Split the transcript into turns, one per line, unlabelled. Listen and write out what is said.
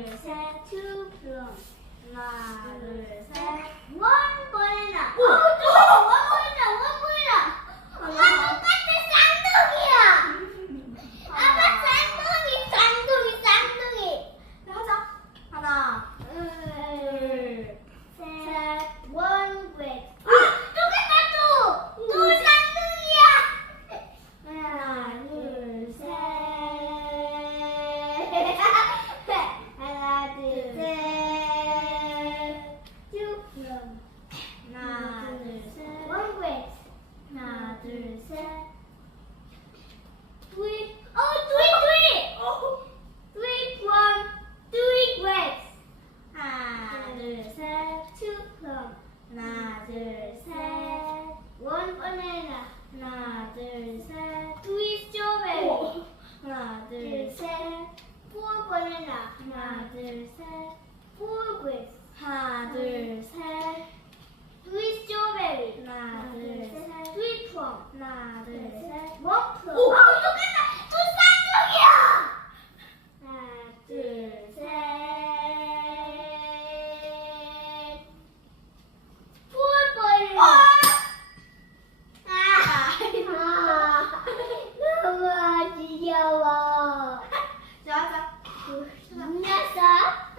둘셋
two from
하나 둘 하나 둘셋원
바나나?
하나 둘셋.
투이 스트로베리.
하나
둘셋포 바나나? 하나
둘셋포
그레스
하나 둘셋.
투이 스트로베리.
하나 둘셋.
투이 프
하나 둘셋.
Nessa